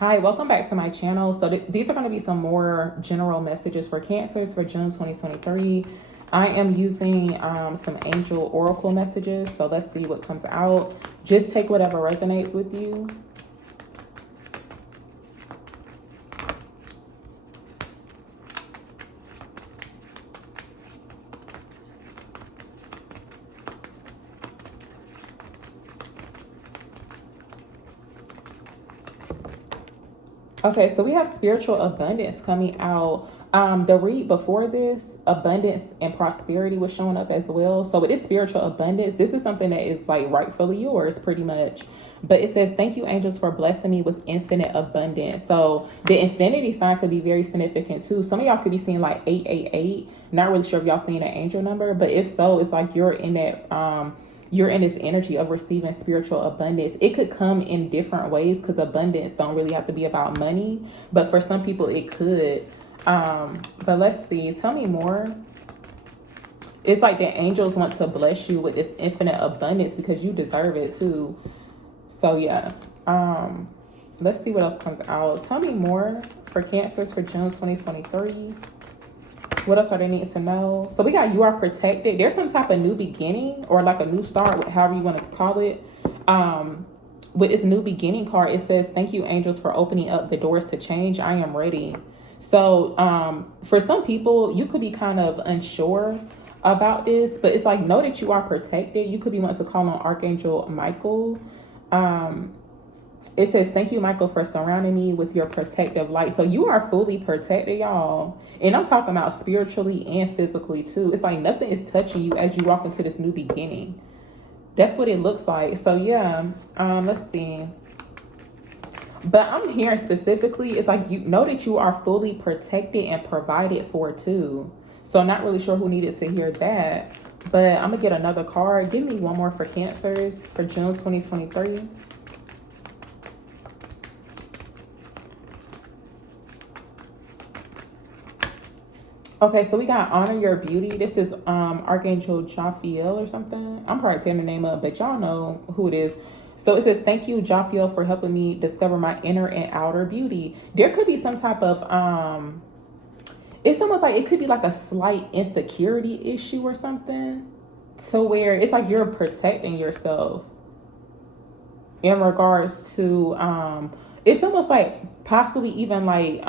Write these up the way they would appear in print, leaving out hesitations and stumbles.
Hi, welcome back to my channel. So these are going to be some more general messages for Cancers for June 2023. I am using some angel oracle messages. So let's see what comes out. Just take whatever resonates with you. Okay, so we have spiritual abundance coming out. The read before this, abundance and prosperity was showing up as well. So with this spiritual abundance, this is something that is like rightfully yours pretty much. But it says, thank you, angels, for blessing me with infinite abundance. So the infinity sign could be very significant too. Some of y'all could be seeing like 888. Not really sure if y'all seeing an angel number, but if so, it's like you're in that you're in this energy of receiving spiritual abundance. It could come in different ways because abundance don't really have to be about money, but for some people it could. But let's see, tell me more. It's like the angels want to bless you with this infinite abundance because you deserve it too. So yeah, let's see what else comes out. Tell me more for Cancers for June 2023. What else are they needing to know? So we got you are protected. There's some type of new beginning or like a new start, however you want to call it. With this new beginning card, it says, thank you, angels, for opening up the doors to change. I am ready. So for some people, you could be kind of unsure about this, but it's like, know that you are protected. You could be wanting to call on Archangel Michael. It says, thank you, Michael, for surrounding me with your protective light. So you are fully protected, y'all. And I'm talking about spiritually and physically, too. It's like nothing is touching you as you walk into this new beginning. That's what it looks like. So, yeah, let's see. But I'm hearing specifically, it's like you know that you are fully protected and provided for, too. So I'm not really sure who needed to hear that. But I'm going to get another card. Give me one more for Cancers for June 2023. Okay, so we got Honor Your Beauty. This is Archangel Jophiel or something. I'm probably tearing the name up, but y'all know who it is. So it says, thank you, Jophiel, for helping me discover my inner and outer beauty. There could be some type of, it's almost like it could be like a slight insecurity issue or something. To where it's like you're protecting yourself in regards to, it's almost like possibly even like,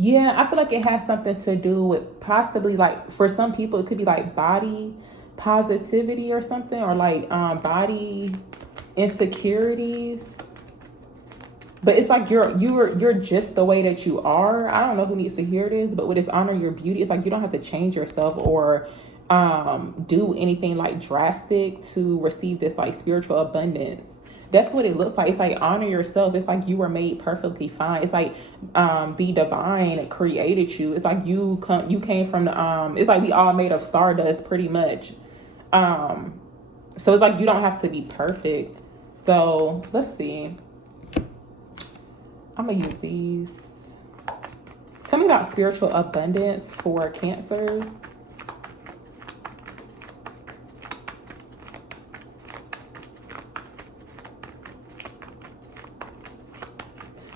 yeah, I feel like it has something to do with possibly like for some people it could be like body positivity or something, or like body insecurities. But it's like you're just the way that you are. I don't know who needs to hear this, but with this Honor Your Beauty, it's like you don't have to change yourself or do anything like drastic to receive this like spiritual abundance. That's what it looks like. It's like honor yourself. It's like you were made perfectly fine. It's like the divine created you. It's like you came from the it's like we all made of stardust pretty much. So it's like you don't have to be perfect. So let's see. I'm gonna use these. Tell me about spiritual abundance for Cancers.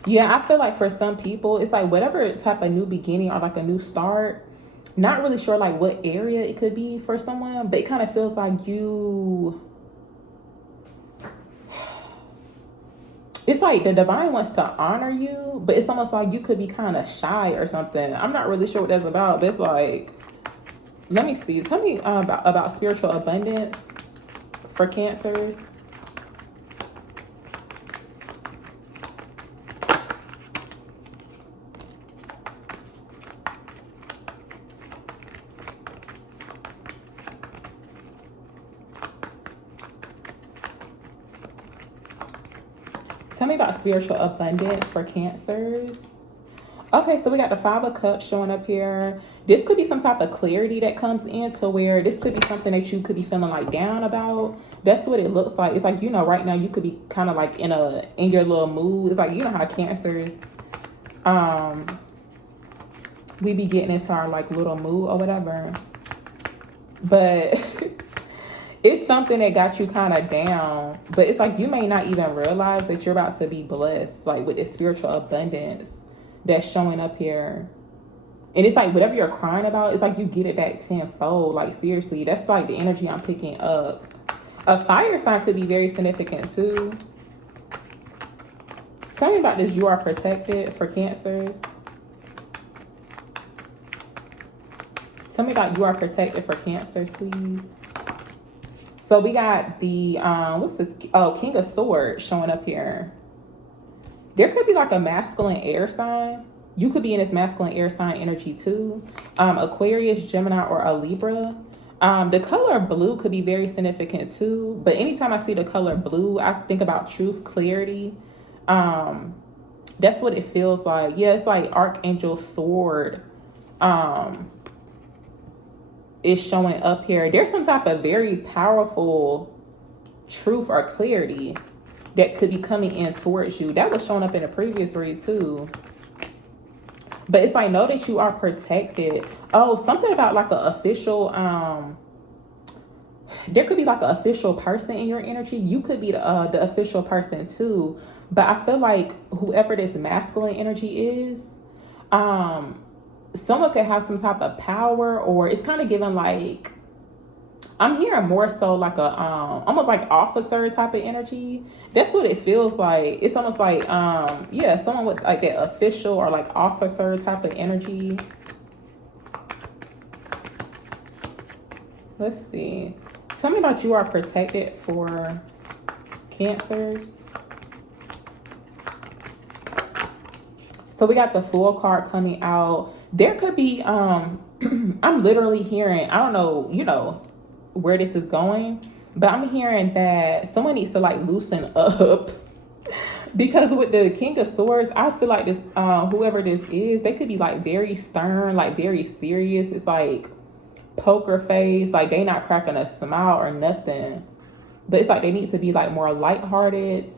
Yeah, I feel like for some people, it's like whatever type of new beginning or like a new start. Not really sure like what area it could be for someone, but it kind of feels like it's like the divine wants to honor you, but it's almost like you could be kind of shy or something. I'm not really sure what that's about, but it's like, let me see. Tell me about spiritual abundance for Cancers. Tell me about spiritual abundance for Cancers. Okay, so we got the Five of Cups showing up here. This could be some type of clarity that comes into where this could be something that you could be feeling like down about. That's what it looks like. It's like, you know, right now you could be kind of like in your little mood. It's like, you know how Cancers, we be getting into our like little mood or whatever. But It's something that got you kind of down, but it's like you may not even realize that you're about to be blessed, like with this spiritual abundance that's showing up here. And it's like whatever you're crying about, it's like you get it back tenfold. Like seriously, that's like the energy I'm picking up. A fire sign could be very significant too. Tell me about this. You are protected for Cancers. Tell me about you are protected for Cancers, please. So we got the what's this? Oh, King of Swords showing up here. There could be like a masculine air sign. You could be in this masculine air sign energy too. Aquarius, Gemini, or a Libra. The color blue could be very significant too. But anytime I see the color blue, I think about truth, clarity. That's what it feels like. Yeah, it's like Archangel Sword is showing up here. There's some type of very powerful truth or clarity that could be coming in towards you. That was showing up in a previous read too. But it's like, know that you are protected. Oh, something about like an official, there could be like an official person in your energy. You could be the official person too. But I feel like whoever this masculine energy is, someone could have some type of power, or it's kind of given like, I'm hearing more so like a almost like officer type of energy. That's what it feels like. It's almost like yeah, someone with like that official or like officer type of energy. Let's see. Tell me about you are protected for Cancers. So we got the Fool card coming out. There could be I'm literally hearing, I don't know, you know, where this is going, but I'm hearing that someone needs to like loosen up because with the King of Swords, I feel like this whoever this is, they could be like very stern, like very serious. It's like poker face, like they not cracking a smile or nothing, but it's like they need to be like more lighthearted,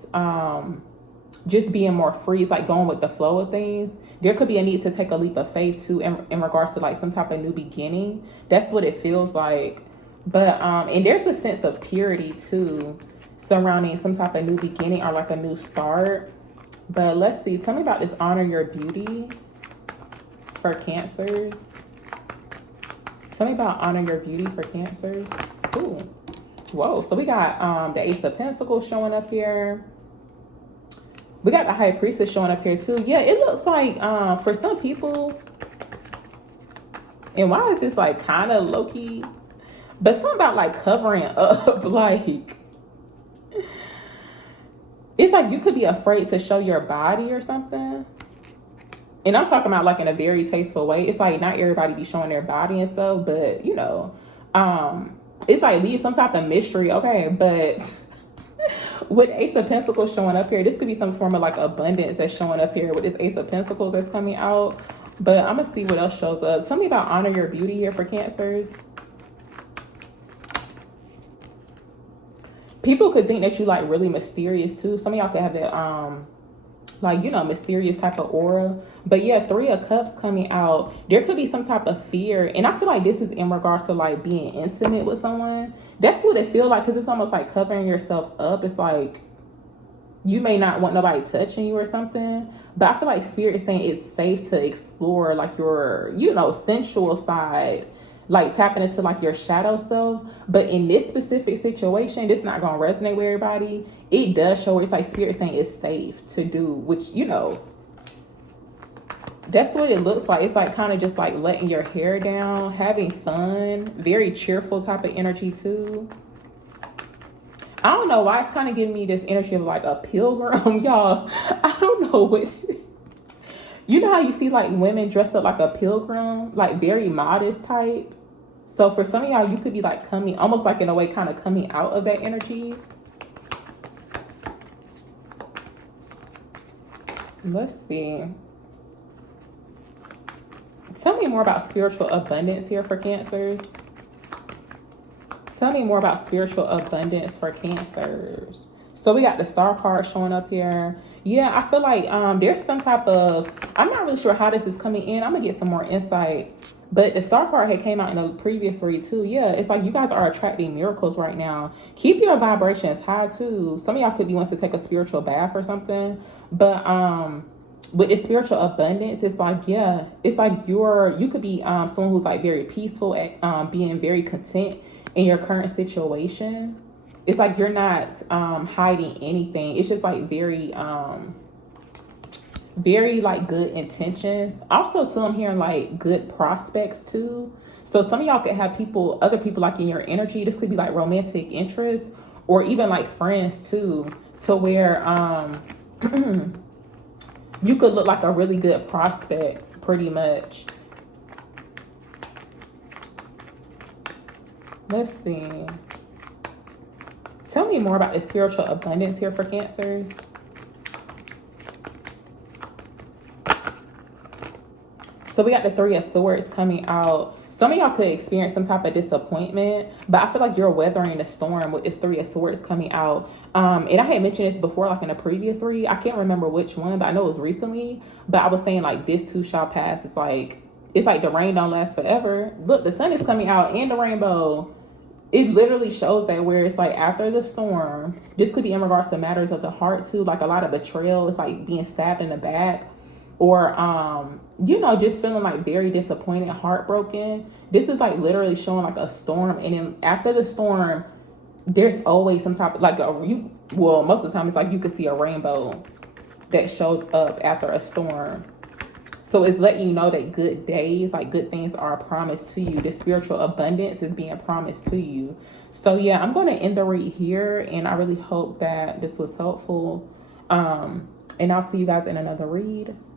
just being more free. It's like going with the flow of things. There could be a need to take a leap of faith too in regards to like some type of new beginning. That's what it feels like. But and there's a sense of purity too surrounding some type of new beginning or like a new start. But let's see, tell me about this honor your beauty for Cancers. Tell me about honor your beauty for Cancers. Ooh, whoa. So we got the Ace of Pentacles showing up here. We got the High Priestess showing up here too. Yeah, it looks like for some people, and why is this like kind of low-key? But something about like covering up, like it's like you could be afraid to show your body or something. And I'm talking about like in a very tasteful way. It's like not everybody be showing their body and stuff, but you know, it's like leave some type of mystery. Okay, but with Ace of Pentacles showing up here, this could be some form of like abundance that's showing up here with this Ace of Pentacles that's coming out. But I'm gonna see what else shows up. Tell me about honor your beauty here for Cancers. People could think that you like really mysterious too. Some of y'all could have that like, you know, mysterious type of aura. But yeah, 3 of Cups coming out. There could be some type of fear. And I feel like this is in regards to like being intimate with someone. That's what it feels like, because it's almost like covering yourself up. It's like you may not want nobody touching you or something. But I feel like Spirit is saying it's safe to explore like your, you know, sensual side, like tapping into like your shadow self. But in this specific situation, this not gonna resonate with everybody. It does show where it's like Spirit saying it's safe to do, which, you know, that's what it looks like. It's like kind of just like letting your hair down, having fun, very cheerful type of energy too. I don't know why it's kind of giving me this energy of like a pilgrim, y'all. I don't know what. You know how you see like women dressed up like a pilgrim, like very modest type. So for some of y'all, you could be like coming, almost like in a way, kind of coming out of that energy. Let's see. Tell me more about spiritual abundance here for Cancers. Tell me more about spiritual abundance for Cancers. So we got the Star card showing up here. Yeah, I feel like there's some type of, I'm not really sure how this is coming in. I'm gonna get some more insight. But the star card had came out in a previous read too. Yeah, it's like you guys are attracting miracles right now. Keep your vibrations high too. Some of y'all could be wanting to take a spiritual bath or something. But with the spiritual abundance, it's like, yeah, it's like you could be someone who's like very peaceful at being very content in your current situation. It's like you're not hiding anything. It's just like very like good intentions. Also, too, I'm hearing like good prospects too. So some of y'all could have other people like in your energy. This could be like romantic interest or even like friends too, to where you could look like a really good prospect, pretty much. Let's see. Tell me more about the spiritual abundance here for Cancers. So we got the Three of Swords coming out. Some of y'all could experience some type of disappointment, but I feel like you're weathering the storm with this Three of Swords coming out. And I had mentioned this before, like in a previous read. I can't remember which one, but I know it was recently. But I was saying like this too shall pass. It's like the rain don't last forever. Look, the sun is coming out and the rainbow. It literally shows that where it's like after the storm, this could be in regards to matters of the heart too, like a lot of betrayal. It's like being stabbed in the back, or just feeling like very disappointed, heartbroken. This is like literally showing like a storm, and then after the storm there's always some type of like most of the time it's like you can see a rainbow that shows up after a storm. So it's letting you know that good days, like good things, are promised to you. The spiritual abundance is being promised to you. So yeah, I'm going to end the read here, and I really hope that this was helpful. And I'll see you guys in another read.